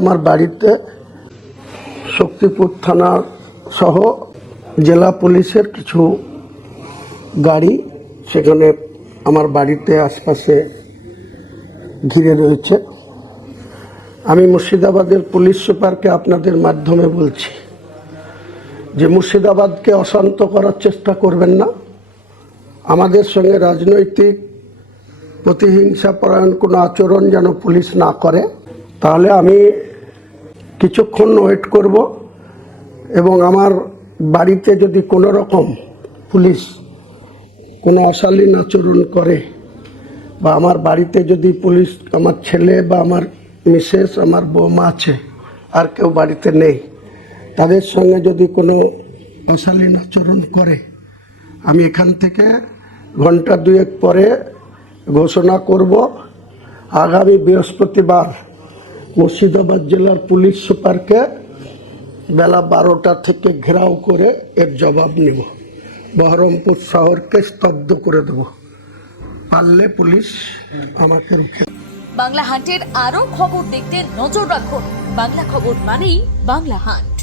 আমার বাড়িতে শক্তিপুর থানা সহ জেলা পুলিশের কিছু গাড়ি সেখানে আমার বাড়িতে আশপাশে ঘিরে রয়েছে। আমি মুর্শিদাবাদের পুলিশ সুপারকে আপনাদের মাধ্যমে বলছি যে মুর্শিদাবাদকে অশান্ত করার চেষ্টা করবেন না। আমাদের সঙ্গে রাজনৈতিক প্রতিহিংসাপরায়ণ কোনো আচরণ যেন পুলিশ না করে। তাহলে আমি কিছুক্ষণ ওয়েট করব এবং আমার বাড়িতে যদি কোনো রকম পুলিশ কোনো অশালীন আচরণ করে বা আমার বাড়িতে যদি পুলিশ, আমার ছেলে বা আমার মিসেস, আমার বৌমা আছে, আর কেউ বাড়িতে নেই, তাদের সঙ্গে যদি কোনো অশালীন আচরণ করে, আমি এখান থেকে ঘন্টা দুয়েক পরে ঘোষণা করব আগামী বৃহস্পতিবার মুর্শিদাবাদ জেলার পুলিশ সুপারকে বেলা 12টা থেকে ঘেরাও করে এর জবাব নেব। বহরমপুর শহরকে স্তব্ধ করে দেব। পারলে পুলিশ আমাকে রুখে। বাংলা হান্টের আরো খবর দেখতে নজর রাখুন। বাংলা খবর মানেই বাংলা হান্ট।